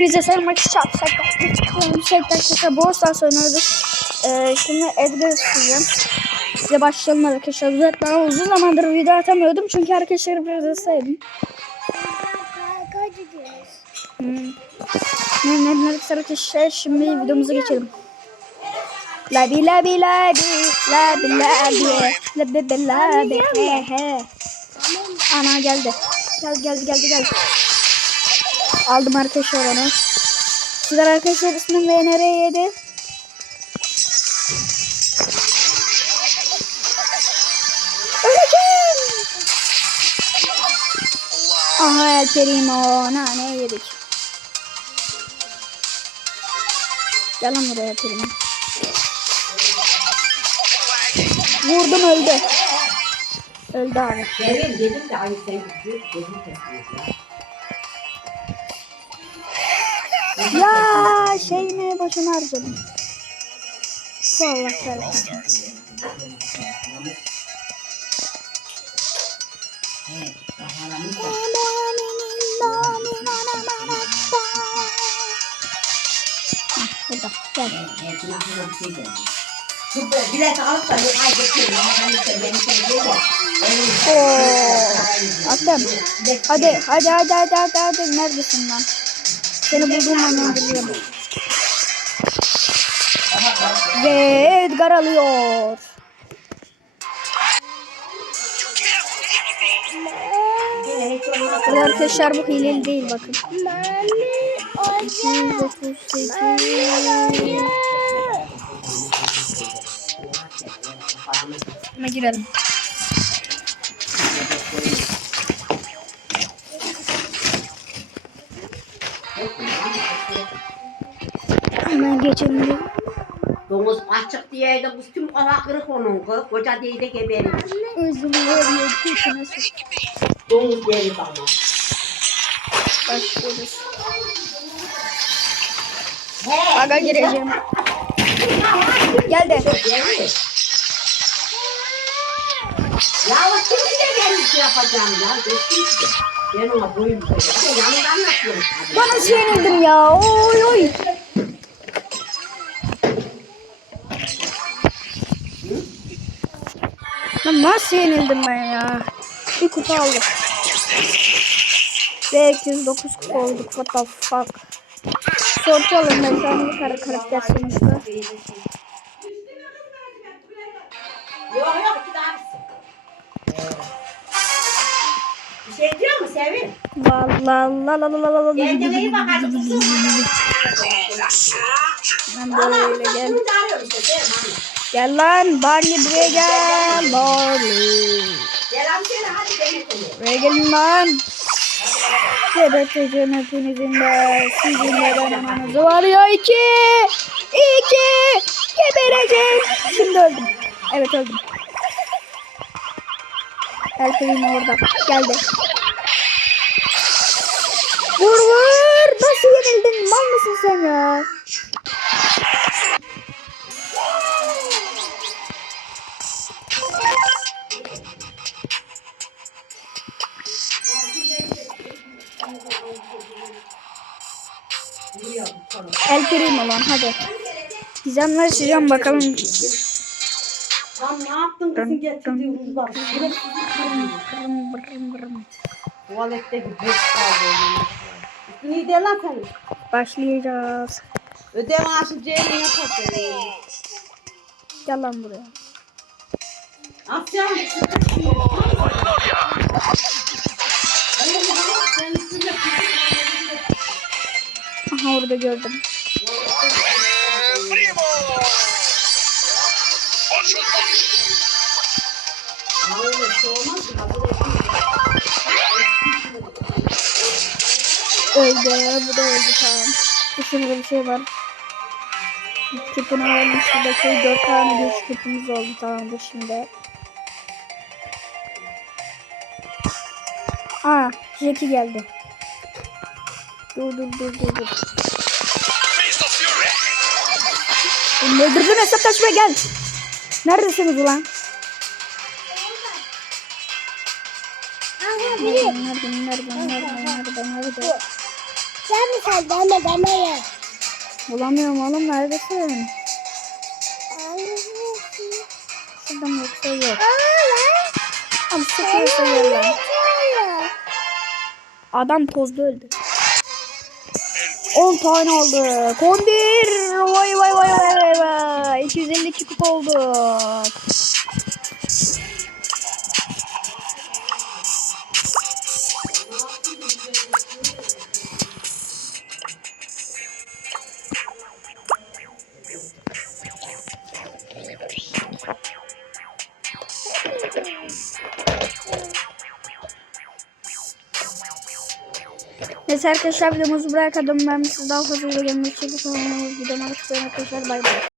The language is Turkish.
Bize sarmak için çarpsak Şey arkadaşlar Brawl Stars oynuyoruz. Ee, şimdi Edgar isteyeceğim. Size başlayalım arkadaşlar. Zaten uzun zamandır video atamıyordum çünkü arkadaşları biraz sevdim. Hmm. Ne ne ne arkadaşlar şimdi videomuza geçelim. Labi labi labi labi labi labi labi he he. Ana geldi. Gel geldi geldi geldi. Aldım arkadaşlar onu. Sizler arkadaşlar ismim VNR7. Öleceğim. Aha El Primo. Nane yedik. Gel lan buraya Primo. Vurdum öldü. Öldü abi. Dedim de aynı sen gidiyor. Dedim ya. Ya şeyimi boşuna harcadım. Allah kahretsin. Burada gel. Bir şey böyle bilet alıp da yok ay geçiyorum hadi hadi hadi hadi hadi neredesin lan? Seni bulduğum an öldürüyorum. Ve Edgar alıyor. Arkadaşlar bu hileli değil bakın. 298 Buna girelim. Hemen geçelim. Domuz açık diyeydi, bu tüm kafa kırık onun kız. Koca diye de geberir. Özümü veriyor. Kuşuna sık. Domuz deri bana. Başlıyoruz. Aga gireceğim. Gel de. Ya o şimdi de benim şey yapacağım ya. Geçtim işte. Ben ona boyum söylüyorum. Bir de yanında anlatıyorum. tabii. Bana sinirdim ya. Oy oy. Lan nasıl yenildim ben ya? Bir kupa aldık. Ve 209 kupa olduk. What the fuck. Sortu alın ben sana bir kara karakter sonuçta. Yok yok Sevin? Vallahi la la la la la. Kendine iyi bak hadi kızım. Ben böyle gel. Gel lan Barney buraya gel. Barney. Gel amcana hadi onu. Buraya gelin lan. Gebeteceğim hepinizin de. Sizin de ben ananızı var ya iki. iki. Gebereceğim. Şimdi öldüm. Evet öldüm. El Primo orada. Geldi. Vur vur. Nasıl yenildin? Mal mısın sen ya? El Primo lan hadi. Gizemler açacağım bakalım. Tam ne yaptın kızın getirdiği ruzlar? Kırım, kırım, lan senin. Başlayacağız. Ödev maaşı Ceylan yaparsın. Gel lan buraya. Asya. Aha orada gördüm. Öyle şey olmaz mı? Öldü. Bu da öldü tamam. Dışarıda bir şey var. Küpünü alalım şuradaki dört tane güç küpümüz oldu tamamdır şimdi. Aa, Jackie geldi. Dur dur dur dur dur. Oğlum Öldürdüm hesaplaşma gel. Neredesiniz ulan? Nerede, nerede, nerede, nerede, nerede, nerede? Gelme sen deme deme. Bulamıyorum oğlum neredesin? Şurada mı yoksa yok. Abi sıkıyorsa gel lan. Adam tozda öldü. 10 tane oldu. Kondir. Vay vay vay vay vay vay. 252 kupa olduk. Neyse arkadaşlar videomuzu bırakalım. Ben size daha fazla video gelmek için videomu açıklayın arkadaşlar. Bay bay.